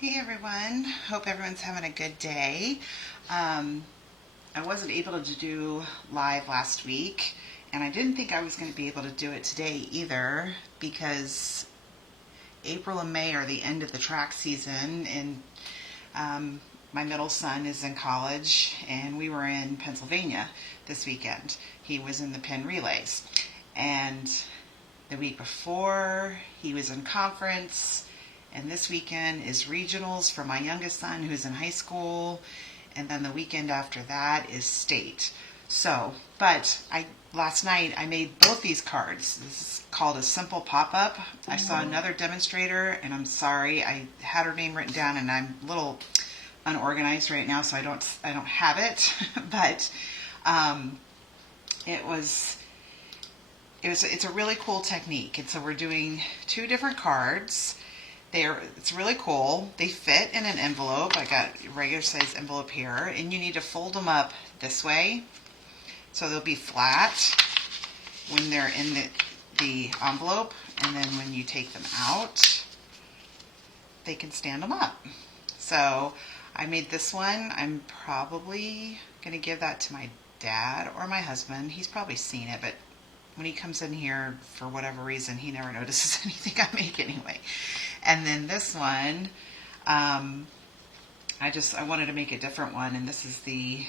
Hey everyone, hope everyone's having a good day. I wasn't able to do live last week, and I didn't think I was going to be able to do it today either because April and May are the end of the track season, and my middle son is in college, and we were in Pennsylvania this weekend. He was in the Penn Relays, and the week before he was in conference. And this weekend is regionals for my youngest son who's in high school. And then the weekend after that is state. But last night I made both these cards. This is called a simple pop-up. I saw another demonstrator, and I'm sorry, I had her name written down and I'm a little unorganized right now, so I don't have it. But it's a really cool technique. And so we're doing two different cards. It's really cool. They fit in an envelope. I got a regular size envelope here, and you need to fold them up this way so they'll be flat when they're in the envelope, and then when you take them out, they can stand them up. So I made this one. I'm probably going to give that to my dad or my husband. He's probably seen it, but when he comes in here, for whatever reason, he never notices anything I make anyway. And then this one, I wanted to make a different one, and this is the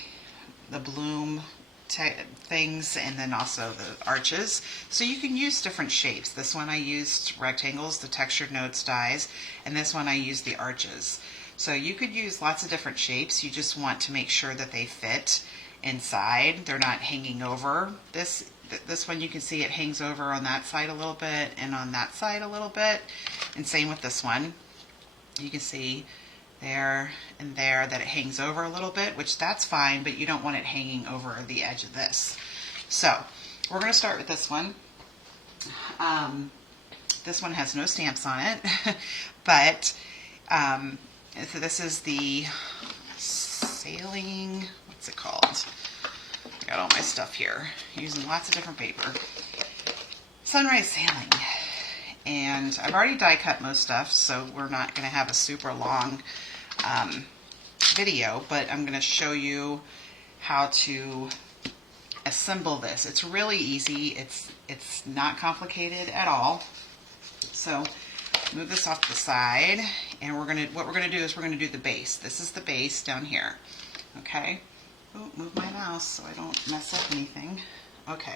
bloom things, and then also the arches. So you can use different shapes. This one I used rectangles, the textured notes dies, and this one I used the arches. So you could use lots of different shapes. You just want to make sure that they fit inside. They're not hanging over. This one, you can see it hangs over on that side a little bit and on that side a little bit. And same with this one. You can see there and there that it hangs over a little bit, which that's fine, but you don't want it hanging over the edge of this. So we're going to start with this one. This one has no stamps on it, but so this is the sailing, what's it called? I got all my stuff here, using lots of different paper. Sunrise Sailing. And I've already die cut most stuff, so we're not going to have a super long video, but I'm going to show you how to assemble this. It's really easy. It's not complicated at all. So move this off to the side, and what we're going to do is we're going to do the base. This is the base down here. Okay. Oh, move my mouse so I don't mess up anything. Okay.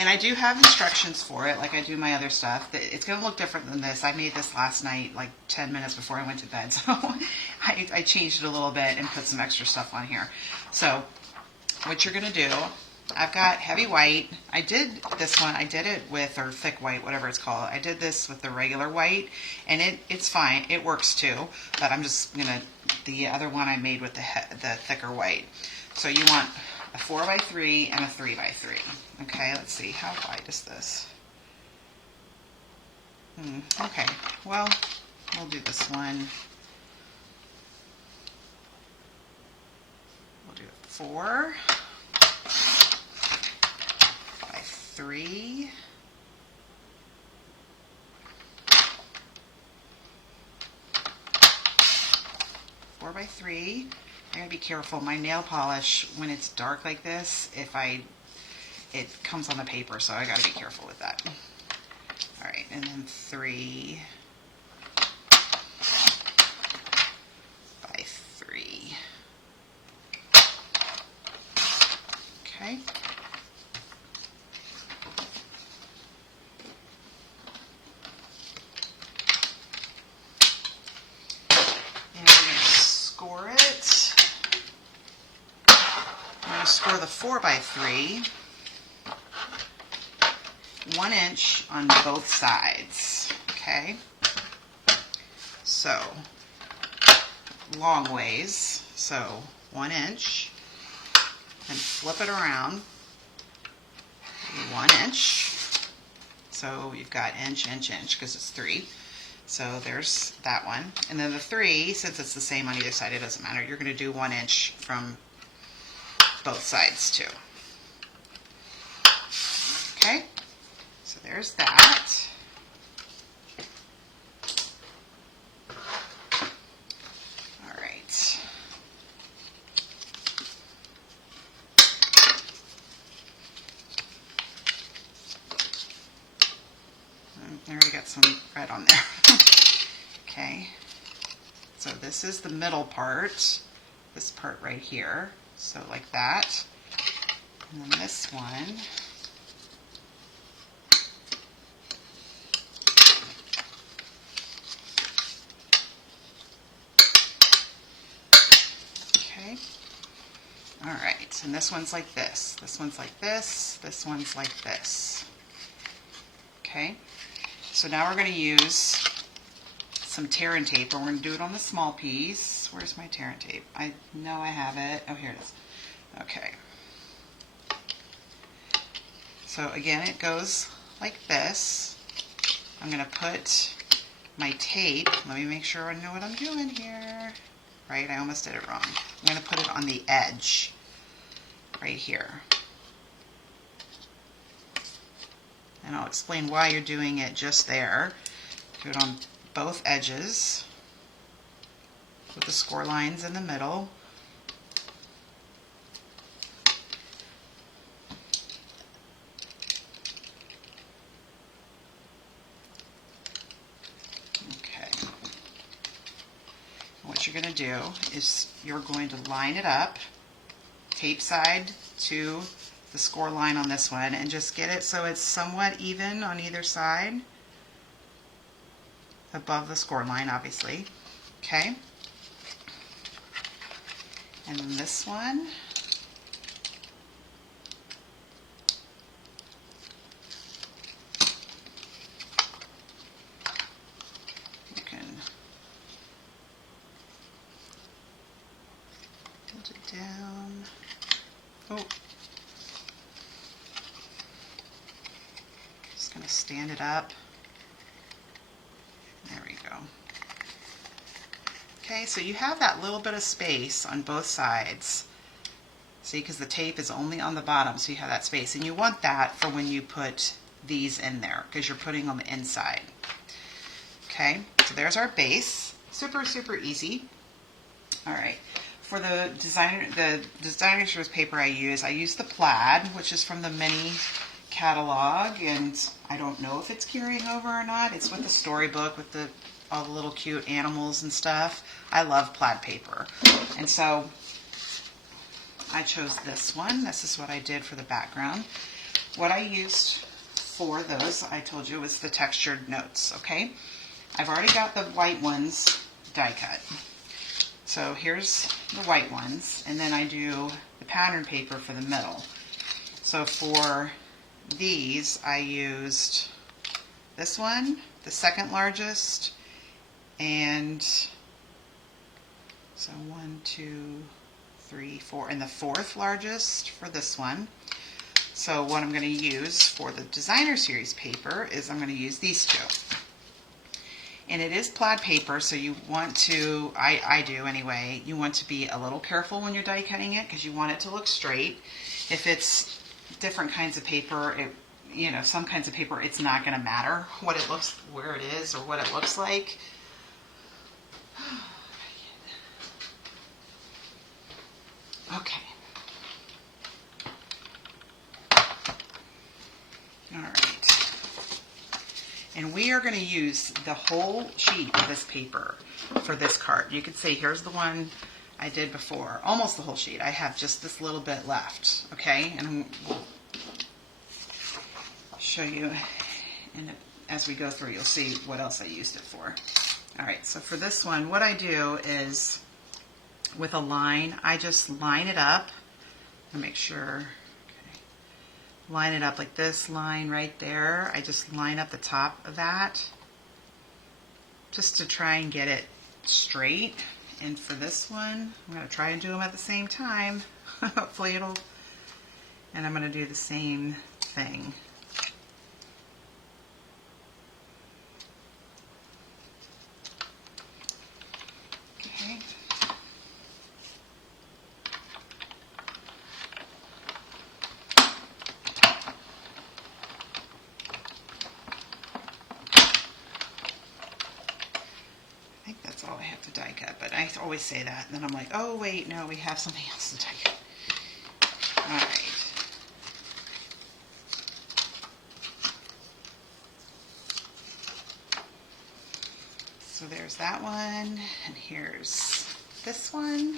And I do have instructions for it, like I do my other stuff. It's going to look different than this. I made this last night, like 10 minutes before I went to bed, so I changed it a little bit and put some extra stuff on here. So what you're going to do, I've got heavy white. I did this one, I did it with, or thick white, whatever it's called. I did this with the regular white, and it's fine. It works too, but I'm just going to, the other one I made with the thicker white. So you want a 4x3 and a 3x3. Okay, let's see, how wide is this? Okay, well, we'll do this one. We'll do 4 by 3. By 3. I gotta be careful. My nail polish, when it's dark like this, it comes on the paper, so I gotta be careful with that. All right, and then 3 by 3. Okay. Score it. I'm going to score the 4x3 1 inch on both sides. Okay, so long ways, so 1 inch, and flip it around 1 inch. So you've got inch, inch, inch because it's 3. So there's that one. And then the 3, since it's the same on either side, it doesn't matter. You're going to do 1 inch from both sides too. Okay, so there's that. I already got some red on there. Okay, so this is the middle part, this part right here, so like that. And then this one, okay. All right, and this one's like this. This one's like this. This one's like this. Okay, so now we're going to use some tear and tape, and we're going to do it on the small piece. Where's my tear and tape? I know I have it. Oh, here it is. Okay. So again, it goes like this. I'm going to put my tape. Let me make sure I know what I'm doing here. Right, I almost did it wrong. I'm going to put it on the edge right here. And I'll explain why you're doing it just there. Do it on both edges with the score lines in the middle. Okay. What you're going to do is you're going to line it up, tape side to the score line on this one, and just get it so it's somewhat even on either side, above the score line, obviously. Okay. And then this one, you can tilt it down. Oh, just going to stand it up. There we go. Okay, so you have that little bit of space on both sides. See, because the tape is only on the bottom, so you have that space. And you want that for when you put these in there, because you're putting them inside. Okay, so there's our base. Super, super easy. All right. For the designer's paper I use the plaid, which is from the Mini catalog, and I don't know if it's carrying over or not. It's with the storybook with all the little cute animals and stuff. I love plaid paper, and so I chose this one. This is what I did for the background. What I used for those, I told you, was the textured notes. Okay, I've already got the white ones die cut. So here's the white ones, and then I do the pattern paper for the middle. So for these, I used this one, the second largest, and so 1, 2, 3, 4, and the fourth largest for this one. So what I'm going to use for the designer series paper is I'm going to use these two. And it is plaid paper, so you want to, I do anyway, you want to be a little careful when you're die cutting it because you want it to look straight. If it's different kinds of paper, some kinds of paper, it's not going to matter what it looks, where it is, or what it looks like. Okay. All right. And we are going to use the whole sheet of this paper for this card. You could see here's the one I did before. Almost the whole sheet. I have just this little bit left. Okay? And we'll show you. And as we go through, you'll see what else I used it for. All right. So for this one, what I do is with a line, I just line it up and make sure. Line it up like this line right there. I just line up the top of that just to try and get it straight. And for this one, I'm going to try and do them at the same time. Hopefully it'll, and I'm going to do the same thing. Okay. All I have to die cut, but I always say that, and then I'm like, oh wait, no, we have something else to die cut. All right. So there's that one, and here's this one.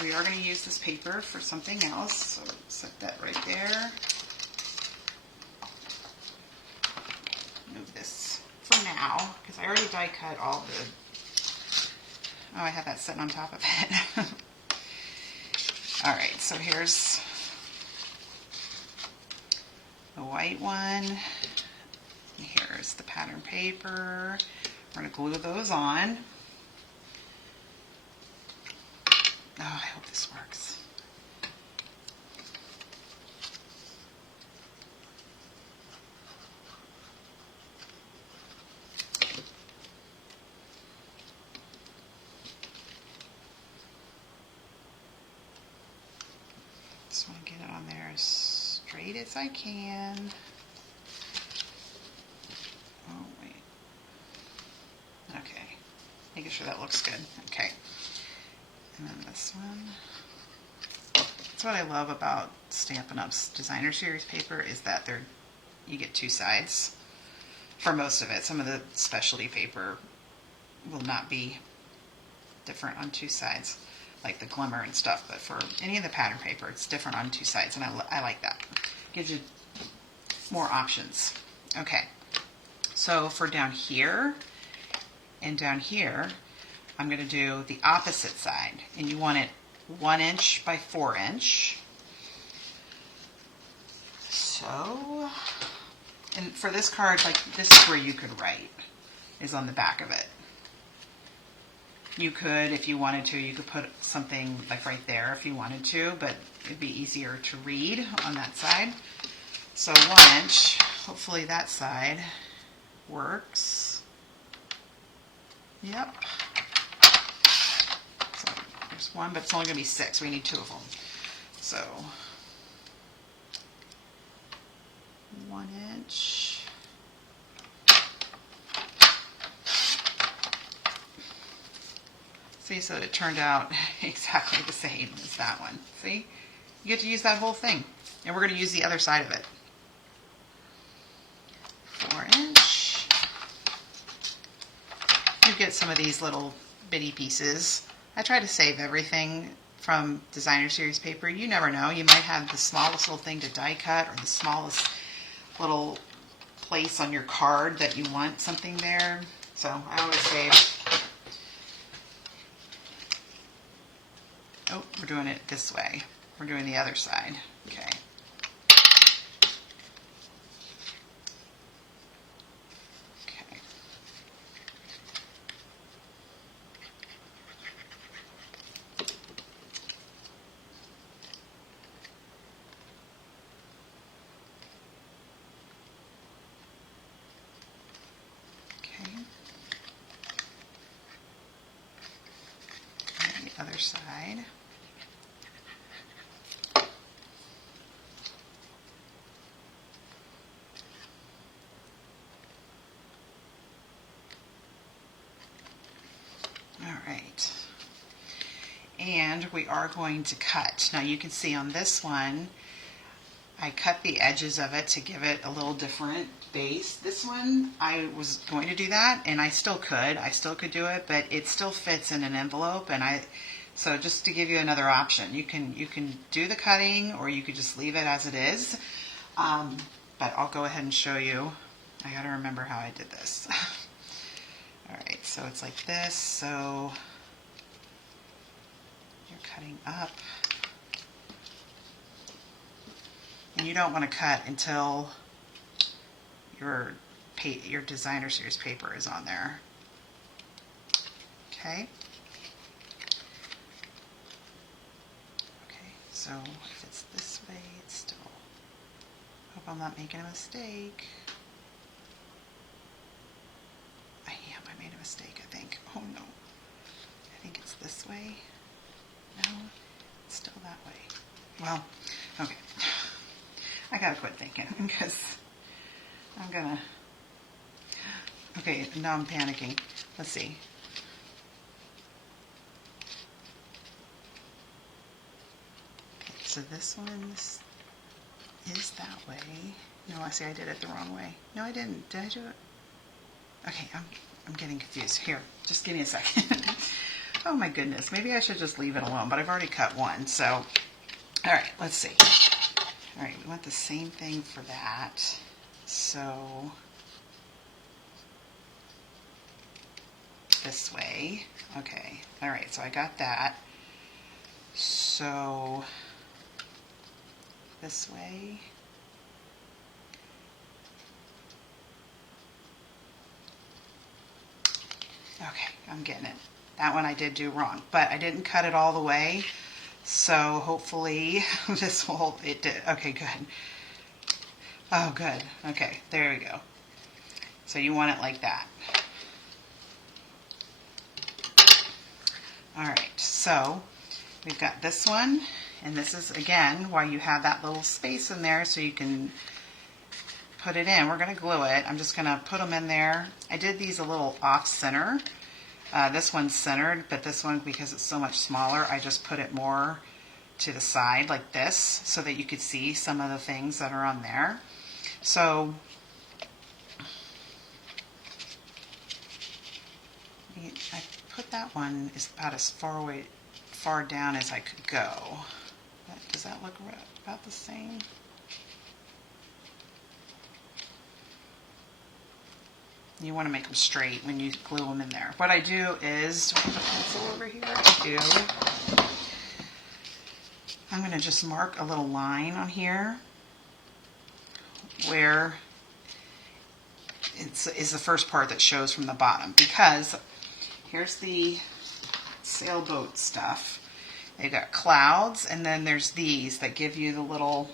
We are going to use this paper for something else, so set that right there. Move this for now, because I already die cut all the... Oh, I have that sitting on top of it. Alright, so here's the white one. Here's the pattern paper. We're going to glue those on. Oh, I hope this works. Just want to get it on there as straight as I can. Oh, wait. Okay. Making sure that looks good. Okay. And then this one. That's what I love about Stampin' Up's Designer Series paper is that you get two sides for most of it. Some of the specialty paper will not be different on two sides, like the Glimmer and stuff, but for any of the pattern paper, it's different on two sides, and I like that. Gives you more options. Okay, so for down here and down here, I'm going to do the opposite side, and you want it 1 inch by 4 inch. So, and for this card, like this is where you could write, is on the back of it. You could, if you wanted to, you could put something like right there if you wanted to, but it'd be easier to read on that side. So 1 inch, hopefully that side works. Yep. So there's one, but it's only going to be 6. We need 2 of them. So 1 inch. See, so it turned out exactly the same as that one. See? You get to use that whole thing. And we're going to use the other side of it. 4 inch. You get some of these little bitty pieces. I try to save everything from Designer Series paper. You never know. You might have the smallest little thing to die cut or the smallest little place on your card that you want something there. So I always save. Oh, we're doing it this way. We're doing the other side. Okay. Okay. Okay. And the other side. Alright, and we are going to cut. Now you can see on this one, I cut the edges of it to give it a little different base. This one, I was going to do that, and I still could do it, but it still fits in an envelope, and so just to give you another option, you can do the cutting, or you could just leave it as it is, but I'll go ahead and show you. I gotta remember how I did this. Alright, so it's like this, so you're cutting up. And you don't want to cut until your Designer Series paper is on there. Okay? Okay, so if it's this way, it's still... Hope I'm not making a mistake. I made a mistake, I think. Oh no. I think it's this way. No, it's still that way. Well, okay. I gotta quit thinking because I'm gonna... Okay, now I'm panicking. Let's see. Okay, so this one is that way. No, I see I did it the wrong way. No, I didn't. Did I do it? Okay, I'm getting confused. Here, just give me a second. Oh my goodness, maybe I should just leave it alone, but I've already cut one, so. All right, let's see. All right, we want the same thing for that. So, this way. Okay, all right, so I got that. So, this way. Okay, I'm getting it. That one I did do wrong, but I didn't cut it all the way. So hopefully this will, it did. Okay, good. Oh, good. Okay, there we go. So you want it like that. All right, so we've got this one, and this is, again, why you have that little space in there so you can put it in. We're going to glue it. I'm just going to put them in there. I did these a little off-center. This one's centered, but this one, because it's so much smaller, I just put it more to the side like this so that you could see some of the things that are on there. So I put that one is about as far down as I could go. Does that look about the same? You want to make them straight when you glue them in there. What I do is, do I have a pencil over here? I do. I'm going to just mark a little line on here where is the first part that shows from the bottom, because here's the sailboat stuff. They've got clouds, and then there's these that give you the little,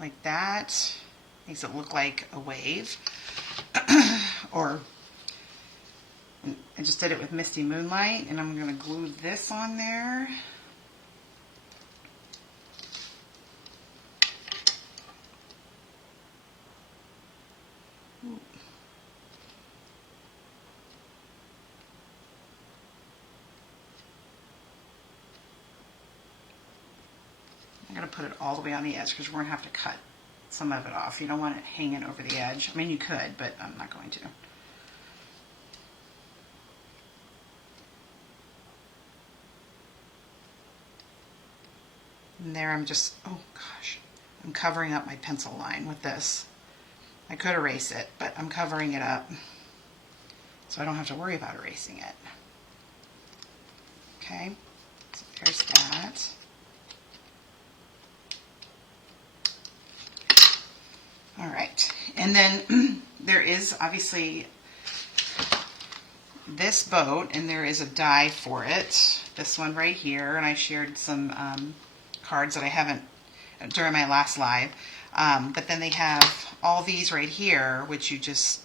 like that, makes it look like a wave. Or I just did it with Misty Moonlight, and I'm going to glue this on there. I'm going to put it all the way on the edge because we're going to have to cut some of it off. You don't want it hanging over the edge. I mean, you could, but I'm not going to. And there I'm just, oh gosh, I'm covering up my pencil line with this. I could erase it, but I'm covering it up so I don't have to worry about erasing it. Okay, so there's that. All right, and then there is obviously this boat, and there is a die for it. This one right here, and I shared some cards that I haven't during my last live. But then they have all these right here, which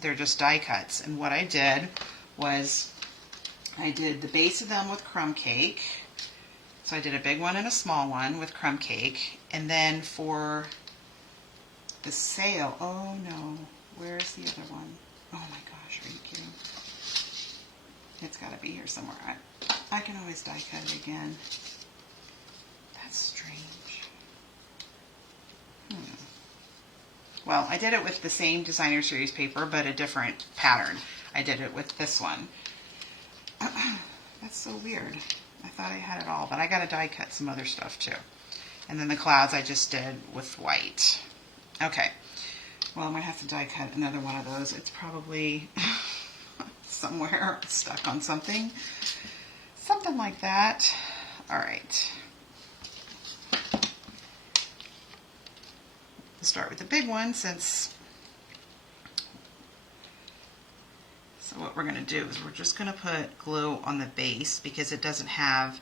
they're just die cuts. And what I did was I did the base of them with crumb cake. So I did a big one and a small one with crumb cake. And then for the sail, oh no, where's the other one? Oh my gosh, are you kidding? It's got to be here somewhere. I can always die cut it again. That's strange. Well, I did it with the same designer series paper, but a different pattern. I did it with this one. That's so weird. I thought I had it all, but I got to die cut some other stuff too. And then the clouds I just did with white. Okay. Well, I'm going to have to die cut another one of those. It's probably somewhere stuck on something. Something like that. All right. We'll start with the big one so what we're going to do is we're just going to put glue on the base because it doesn't have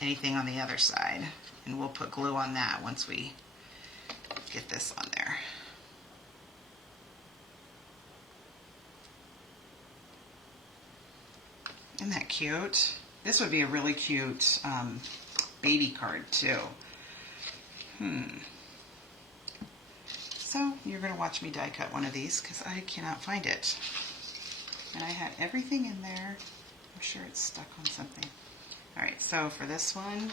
anything on the other side. And we'll put glue on that once we get this on there. Isn't that cute? This would be a really cute baby card too. So you're going to watch me die cut one of these because I cannot find it. And I had everything in there. I'm sure it's stuck on something. All right, so for this one,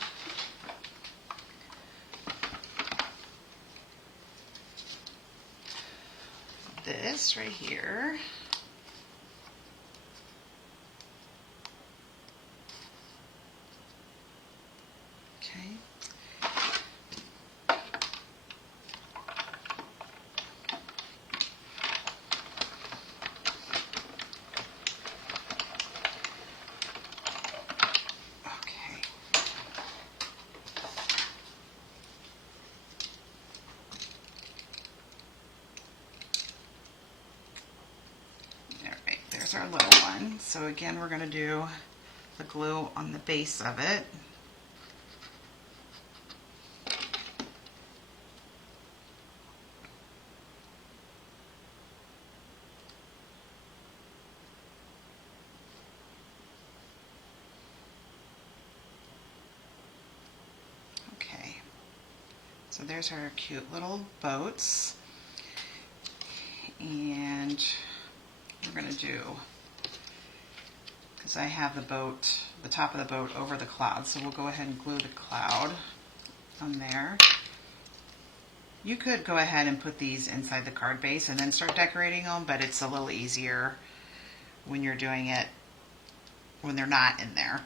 this right here. Okay. There's our little one. So again, we're going to do the glue on the base of it. Okay, so there's our cute little boats. And we're going to do, because I have the boat, the top of the boat over the cloud, so we'll go ahead and glue the cloud on there. You could go ahead and put these inside the card base and then start decorating them, but it's a little easier when you're doing it when they're not in there.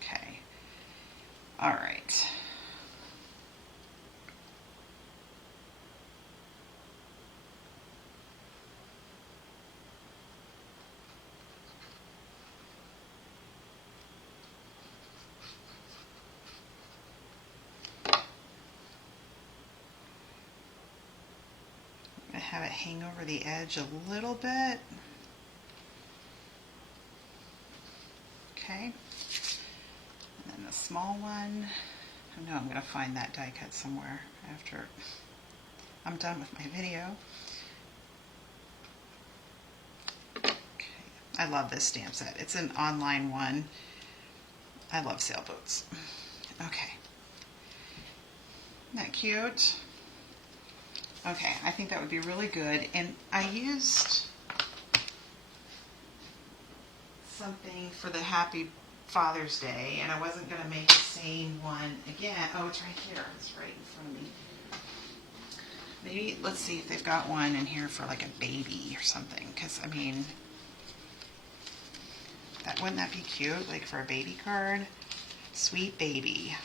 Okay. All right. Have it hang over the edge a little bit. Okay. And then the small one. I know I'm going to find that die cut somewhere after I'm done with my video. Okay. I love this stamp set. It's an online one. I love sailboats. Okay. Isn't that cute? Okay, I think that would be really good. And I used something for the Happy Father's Day, and I wasn't going to make the same one again. Oh, it's right here. It's right in front of me. Maybe, let's see if they've got one in here for like a baby or something. Because, I mean, wouldn't that be cute? Like for a baby card? Sweet baby.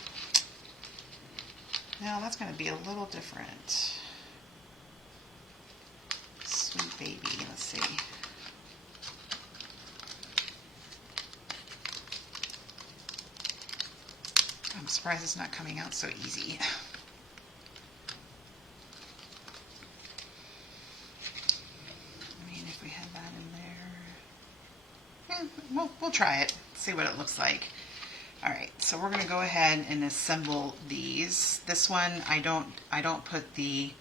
No, that's going to be a little different. Sweet baby. Let's see. I'm surprised it's not coming out so easy. I mean, if we had that in there. We'll try it. See what it looks like. Alright, so we're going to go ahead and assemble these. This one, I don't put the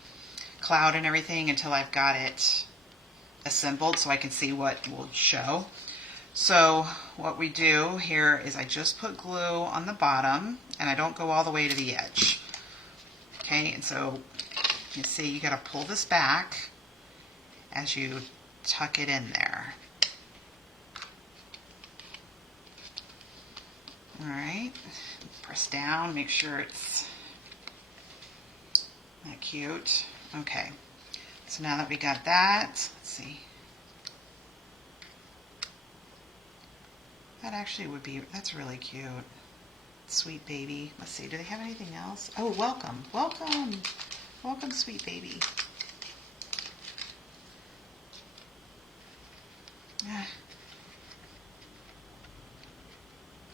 cloud and everything until I've got it assembled so I can see what will show. So what we do here is I just put glue on the bottom and I don't go all the way to the edge. Okay, and so you see you got to pull this back as you tuck it in there. Alright, press down, make sure it's that cute. Okay, so now that we got that, let's see. That actually would be, that's really cute. Sweet baby. Let's see, do they have anything else? Oh, welcome, welcome, welcome, sweet baby. If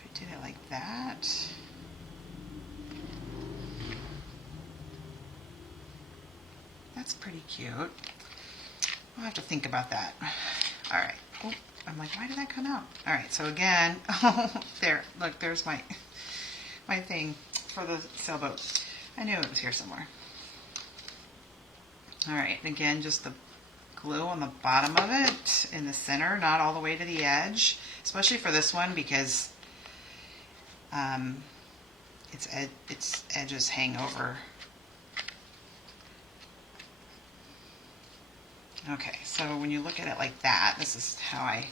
I did it like that. That's pretty cute. I'll have to think about that. All right. Oh, I'm like, why did that come out? All right. So again, there. Look, there's my thing for the sailboat. I knew it was here somewhere. All right. And again, just the glue on the bottom of it in the center, not all the way to the edge, especially for this one because its edges hang over. Okay, so when you look at it like that, this is how I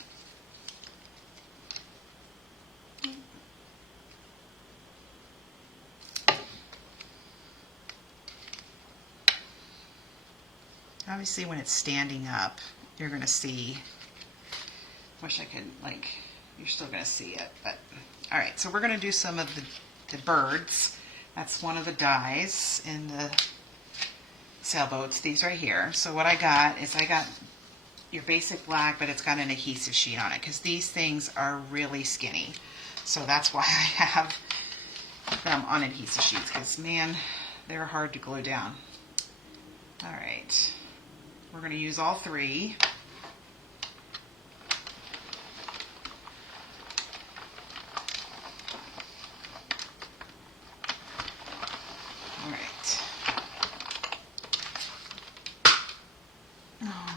Obviously when it's standing up, you're going to see, wish I could, like, you're still going to see it, but, all right, so we're going to do some of the birds. That's one of the dies in the sailboats, these right here. So what I got is I got your basic black, but it's got an adhesive sheet on it because these things are really skinny. So that's why I have them on adhesive sheets because, man, they're hard to glue down. All right, we're going to use all three. All right. Oh.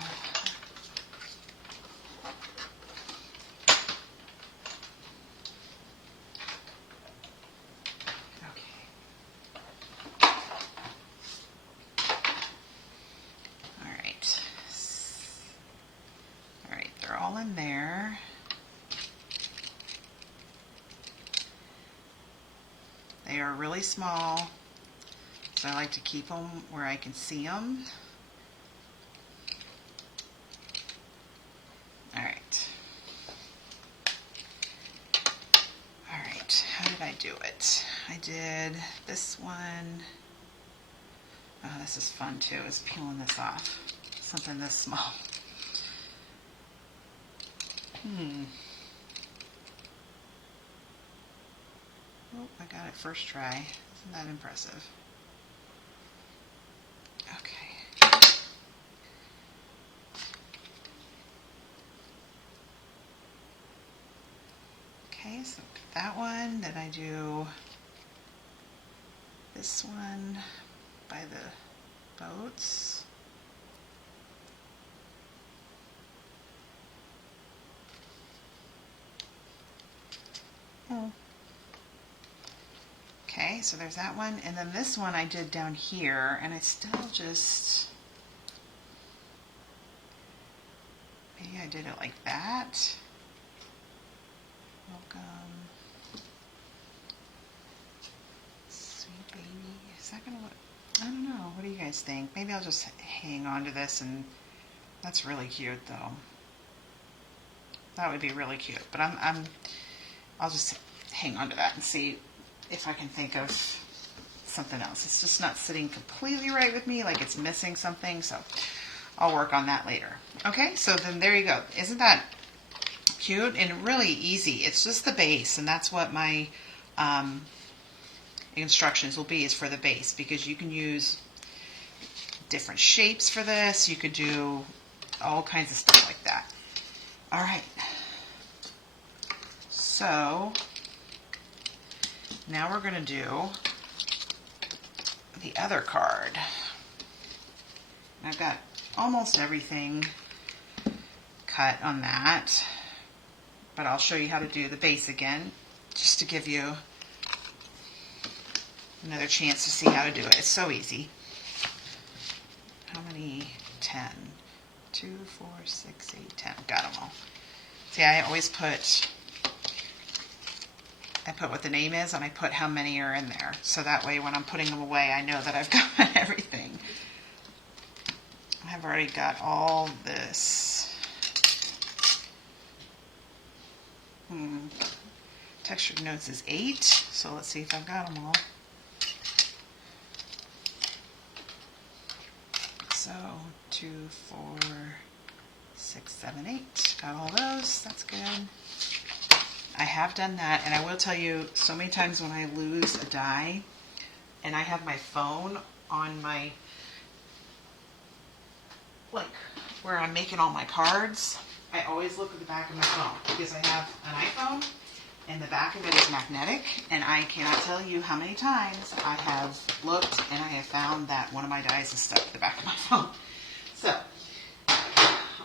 All in there. They are really small, so I like to keep them where I can see them. All right. All right, how did I do it? I did this one. Oh, this is fun too, is peeling this off. Something this small. Oh, I got it first try. Isn't that impressive? Okay. Okay, so that one, then I do this one by the boats. Oh. Okay, so there's that one, and then this one I did down here, and I still just, maybe I did it like that. Welcome, sweet baby. Is that gonna look, I don't know, what do you guys think? Maybe I'll just hang on to this, and that's really cute though. That would be really cute, but I'll just hang on to that and see if I can think of something else. It's just not sitting completely right with me, like it's missing something, so I'll work on that later. Okay, so then there you go. Isn't that cute and really easy? It's just the base, and that's what my instructions will be, is for the base, because you can use different shapes for this. You could do all kinds of stuff like that. All right. So now we're going to do the other card. I've got almost everything cut on that, but I'll show you how to do the base again, just to give you another chance to see how to do it. It's so easy. How many? 10. 2, 4, 6, 8, 10. Got them all. See, I always put what the name is, and I put how many are in there. So that way when I'm putting them away, I know that I've got everything. I've already got all this. Textured notes is 8, so let's see if I've got them all. So 2, 4, 6, 7, 8. Got all those. That's good. I have done that, and I will tell you, so many times when I lose a die and I have my phone on my, like, where I'm making all my cards, I always look at the back of my phone, because I have an iPhone and the back of it is magnetic, and I cannot tell you how many times I have looked and I have found that one of my dies is stuck to the back of my phone. So,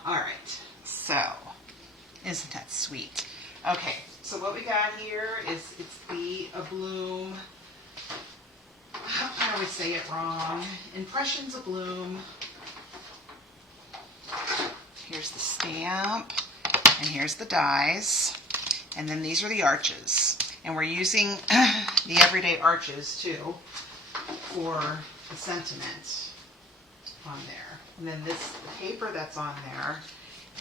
all right, so isn't that sweet? Okay, so what we got here is, it's the Bloom, I always say it wrong, Impressions of Bloom. Here's the stamp, and here's the dies, and then these are the arches. And we're using the everyday arches too for the sentiment. on there. And then this paper that's on there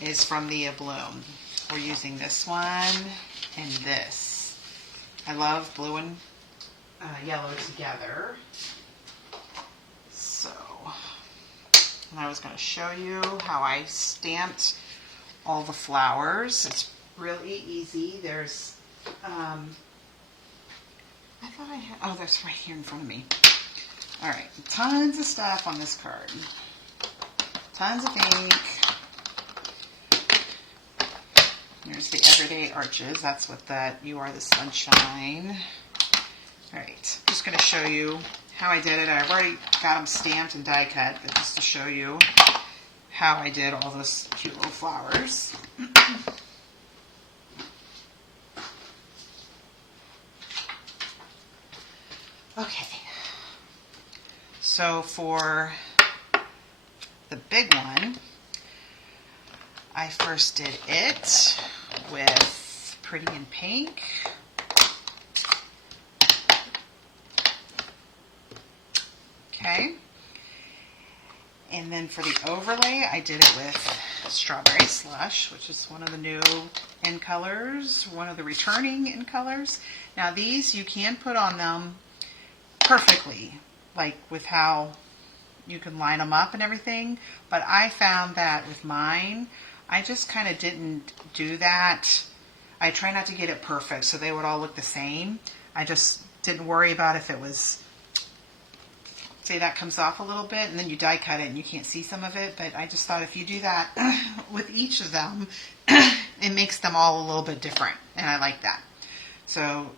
is from the Bloom. We're using this one and this. I love blue and yellow together. So, and I was going to show you how I stamped all the flowers. It's really easy. There's, I thought I had, oh, that's right here in front of me. All right, tons of stuff on this card. Tons of ink. Here's the Everyday Arches. That's what that, You Are the Sunshine. All right, just going to show you how I did it. I've already got them stamped and die cut, but just to show you how I did all those cute little flowers. Okay, so for the big one, I first did it with Pretty in Pink. Okay, and then for the overlay, I did it with Strawberry Slush, which is one of the new in colors, one of the returning in colors. Now these you can put on them perfectly, like with how you can line them up and everything, but I found that with mine, I just kind of didn't do that. I try not to get it perfect so they would all look the same. I just didn't worry about if it was, say that comes off a little bit and then you die cut it and you can't see some of it, but I just thought if you do that with each of them, it makes them all a little bit different, and I like that. So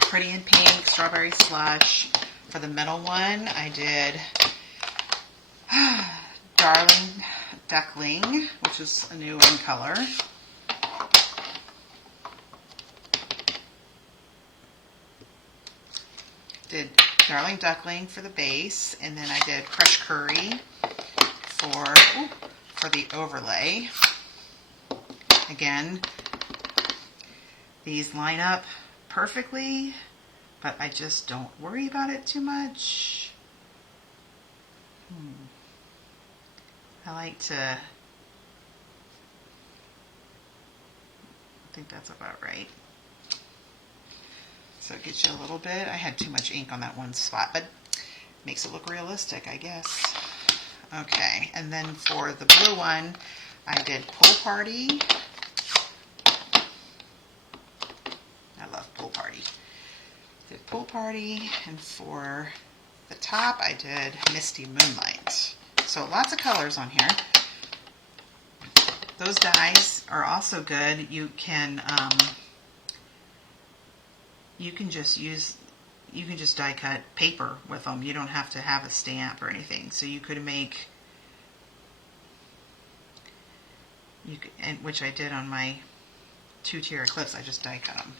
Pretty in Pink, Strawberry Slush. For the middle one, I did Darling Duckling, which is a new in color. Did Darling Duckling for the base, and then I did Crush Curry for the overlay. Again, these line up perfectly, but I just don't worry about it too much. I like to, I think that's about right. So it gets you a little bit. I had too much ink on that one spot, but makes it look realistic, I guess. Okay, and then for the blue one, I did Pool Party. I love Pool Party. Did Pool Party, and for the top, I did Misty Moonlight. So lots of colors on here. Those dies are also good. You can just die cut paper with them. You don't have to have a stamp or anything. So you could make, which I did on my 2-tier Eclipse. I just die cut them.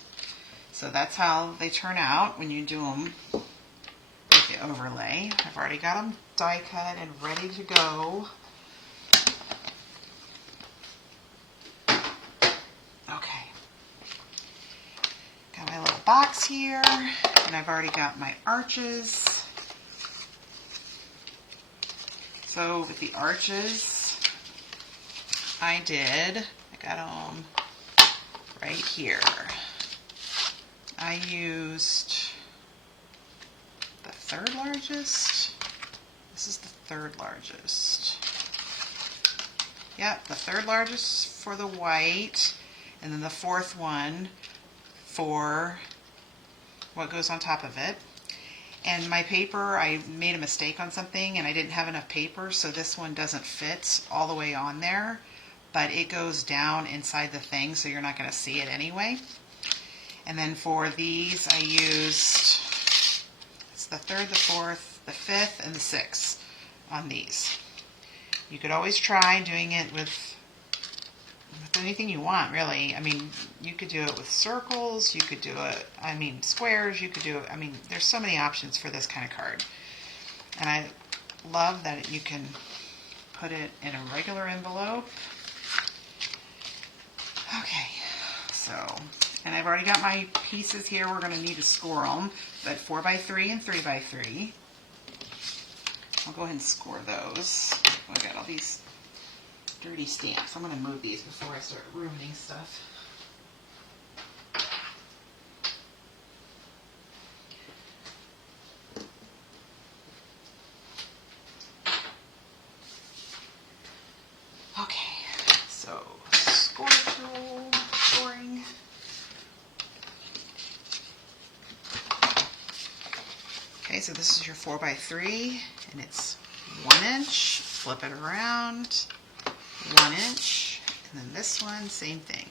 So that's how they turn out when you do them with the overlay. I've already got them die cut and ready to go. Okay. Got my little box here, and I've already got my arches. So with the arches, I got them right here. I used the third largest. This is the third largest. Yep, the third largest for the white, and then the fourth one for what goes on top of it. And my paper, I made a mistake on something and I didn't have enough paper, so this one doesn't fit all the way on there, but it goes down inside the thing, so you're not going to see it anyway. And then for these, I used, it's the third, the fourth, the fifth, and the sixth on these. You could always try doing it with anything you want, really. I mean, you could do it with circles, you could do it, squares, you could do it, there's so many options for this kind of card. And I love that you can put it in a regular envelope. Okay, so, and I've already got my pieces here. We're going to need to score them, but 4x3 and 3x3. I'll go ahead and score those. Oh, I got all these dirty stamps. I'm going to move these before I start ruining stuff. Okay, so score tool, scoring. Okay, so this is your 4x3, and it's 1 inch. Flip it around, 1 inch, and then this one, same thing,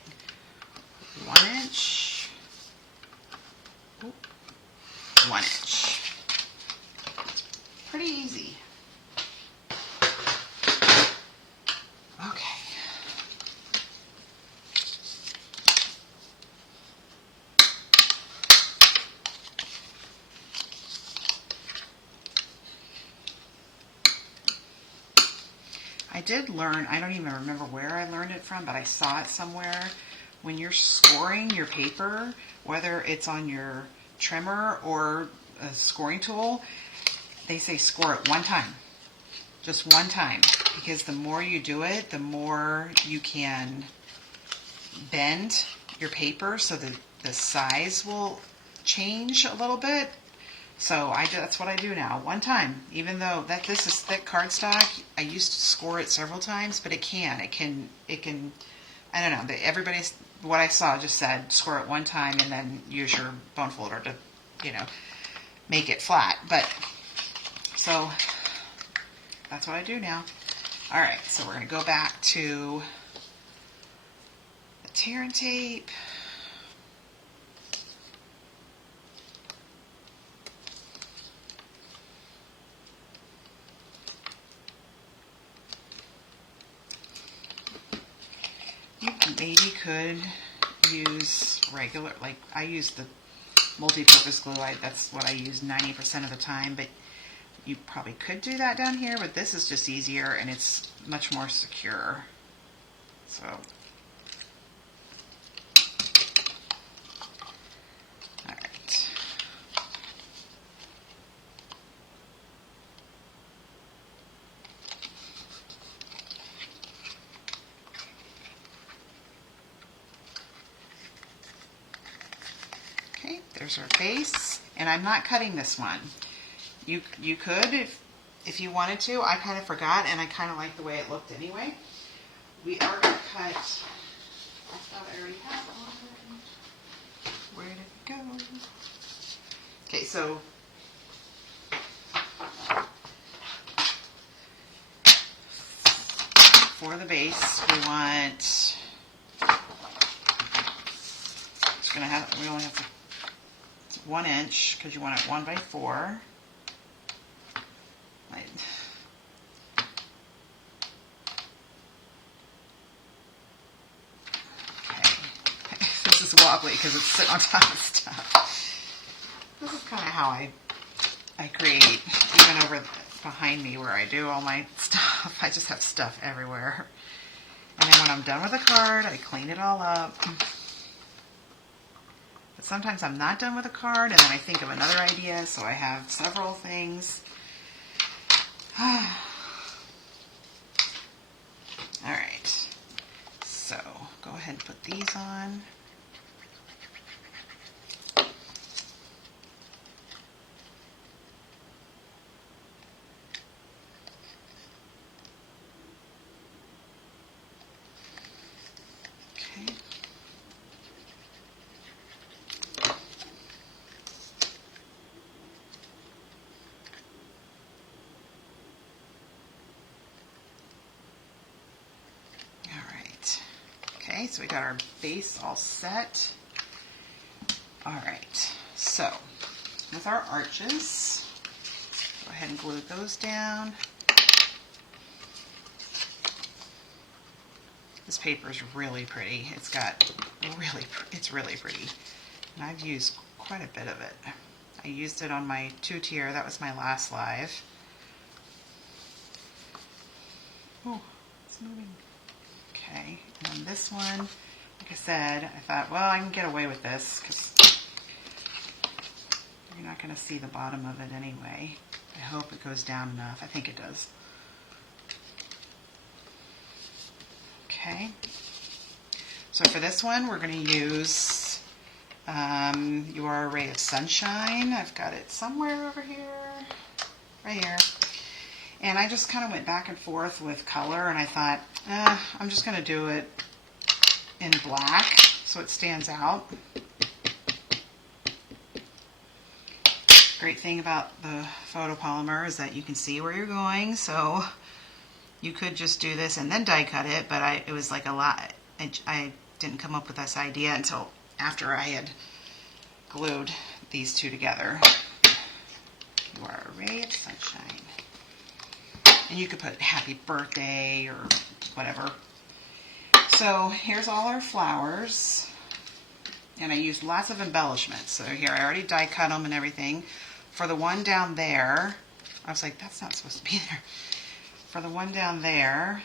1 inch, 1 inch. Pretty easy. Okay. I did learn, I don't even remember where I learned it from, but I saw it somewhere. When you're scoring your paper, whether it's on your trimmer or a scoring tool, they say score it one time. Just one time. Because the more you do it, the more you can bend your paper so that the size will change a little bit. So that's what I do now, one time. Even though this is thick cardstock, I used to score it several times, but it can, I don't know, everybody's, what I saw just said score it one time and then use your bone folder to, make it flat. But, so, that's what I do now. Alright, so we're going to go back to the tear and tape. You maybe could use regular, like I use the multi-purpose glue. That's what I use 90% of the time, but you probably could do that down here, but this is just easier and it's much more secure. So, all right. Okay, there's our base, and I'm not cutting this one. You could if you wanted to. I kind of forgot, and I kind of like the way it looked anyway. We are going to cut. I thought I already had one. Where did it go? Okay, so for the base, we want. We only have to. It's 1 inch because you want it 1x4. This is wobbly because it's sitting on top of stuff. This is kind of how I create, even over behind me where I do all my stuff. I just have stuff everywhere. And then when I'm done with the card, I clean it all up. But sometimes I'm not done with a card, and then I think of another idea, so I have several things. Alright, so go ahead and put these on. Okay. Okay, so we got our base all set. All right, so with our arches, go ahead and glue those down. This paper is really pretty. It's really pretty. And I've used quite a bit of it. I used it on my 2-tier. That was my last live. Oh, it's moving. Okay, and then this one, like I said, I thought, well, I can get away with this because you're not going to see the bottom of it anyway. I hope it goes down enough. I think it does. Okay. So for this one, we're going to use You Are a Ray of Sunshine. I've got it somewhere over here, right here. And I just kind of went back and forth with color, and I thought, I'm just going to do it in black so it stands out. Great thing about the photopolymer is that you can see where you're going, so you could just do this and then die cut it, but it was like a lot. I didn't come up with this idea until after I had glued these two together. You Are a Ray of Sunshine. And you could put happy birthday or whatever. So here's all our flowers. And I used lots of embellishments. So here, I already die cut them and everything. For the one down there, I was like, that's not supposed to be there. For the one down there,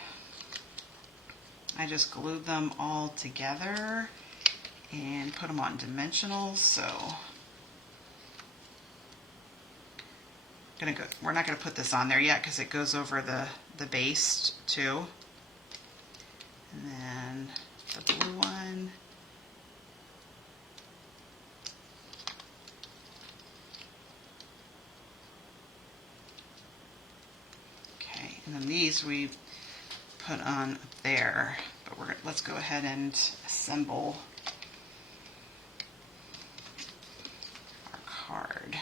I just glued them all together and put them on dimensionals. So we're not going to put this on there yet because it goes over the base too. And then the blue one. Okay, and then these we put on up there. But let's go ahead and assemble our card.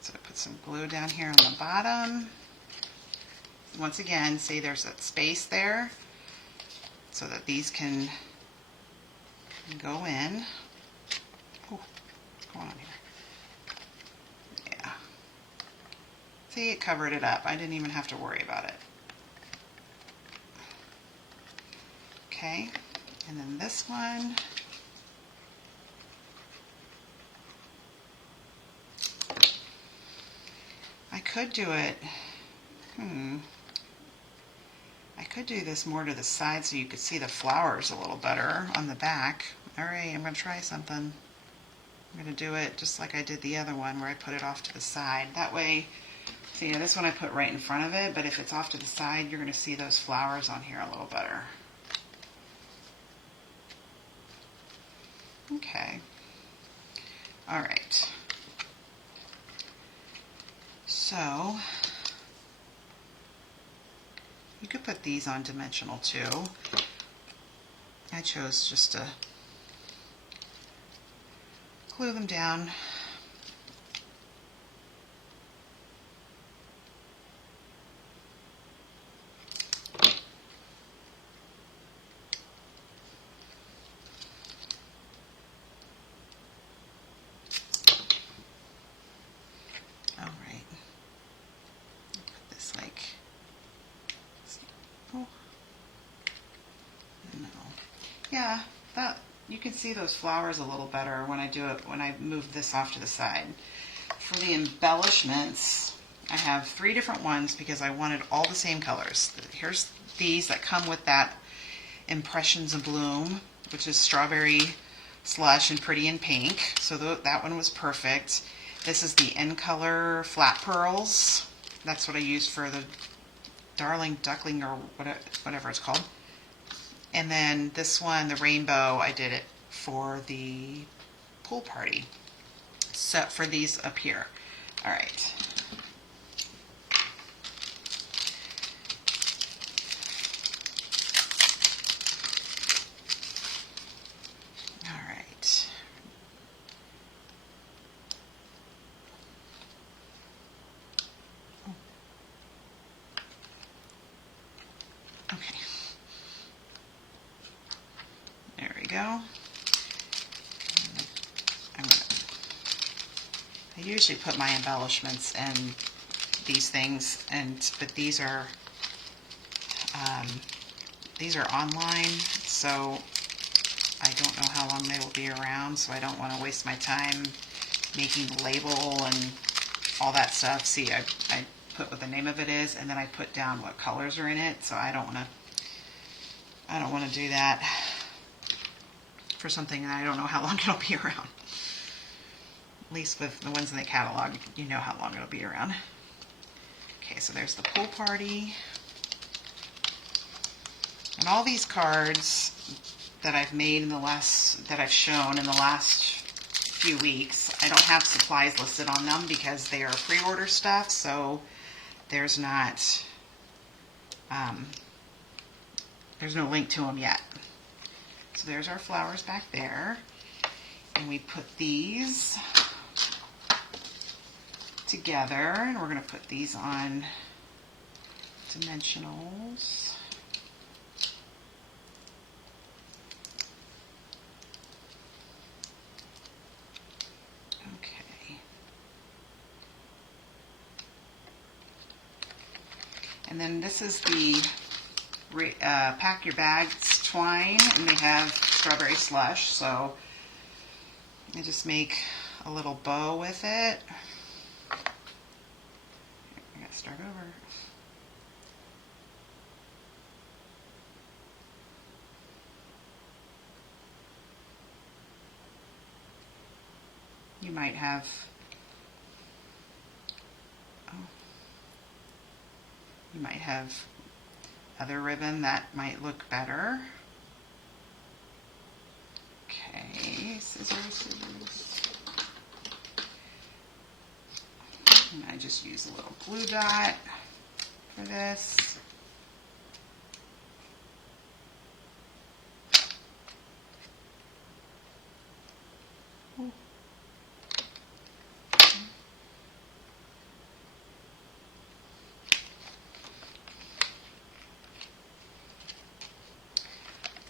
So I put some glue down here on the bottom. Once again, see there's that space there so that these can go in. Oh, what's going on here? Yeah. See, it covered it up. I didn't even have to worry about it. Okay, and then this one. I could do it, I could do this more to the side so you could see the flowers a little better on the back. Alright, I'm going to try something. I'm going to do it just like I did the other one where I put it off to the side. That way, see, this one I put right in front of it, but if it's off to the side, you're going to see those flowers on here a little better. Okay. Alright. So, you could put these on dimensional too. I chose just to glue them down. Yeah, that you can see those flowers a little better when I do it, when I move this off to the side. For the embellishments, I have 3 different ones because I wanted all the same colors. Here's these that come with that Impressions of Bloom, which is strawberry slush and pretty in pink. So that one was perfect. This is the In Color Flat Pearls. That's what I used for the Darling Duckling or whatever it's called. And then this one, the rainbow, I did it for the pool party. So for these up here. All right. All right. Okay. There we go. I usually put my embellishments in these things, but these are online, so I don't know how long they will be around, so I don't want to waste my time making the label and all that stuff. See, I put what the name of it is, and then I put down what colors are in it, so I don't want to do that for something that I don't know how long it'll be around. At least with the ones in the catalog, you know how long it'll be around. Okay, so there's the pool party. And all these cards that I've made that I've shown in the last few weeks, I don't have supplies listed on them because they are pre-order stuff, so there's not, there's no link to them yet. So there's our flowers back there. And we put these together, and we're going to put these on dimensionals. Okay. And then this is the Pack Your Bags twine, and they have strawberry slush, so I just make a little bow with it. I gotta start over. You might have, you might have other ribbon that might look better. Okay, scissors. And I just use a little glue dot for this.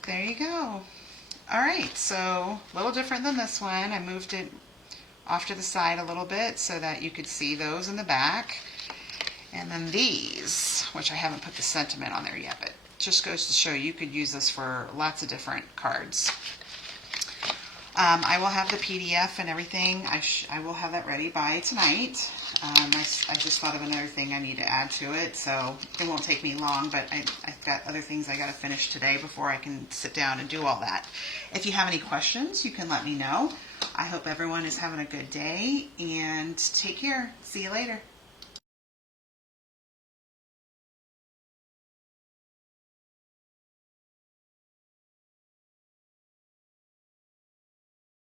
There you go. All right, so a little different than this one. I moved it off to the side a little bit so that you could see those in the back. And then these, which I haven't put the sentiment on there yet, but just goes to show you could use this for lots of different cards. I will have the PDF and everything. I will have that ready by tonight. I just thought of another thing I need to add to it, so it won't take me long, but I've got other things I got to finish today before I can sit down and do all that. If you have any questions, you can let me know. I hope everyone is having a good day, and take care. See you later.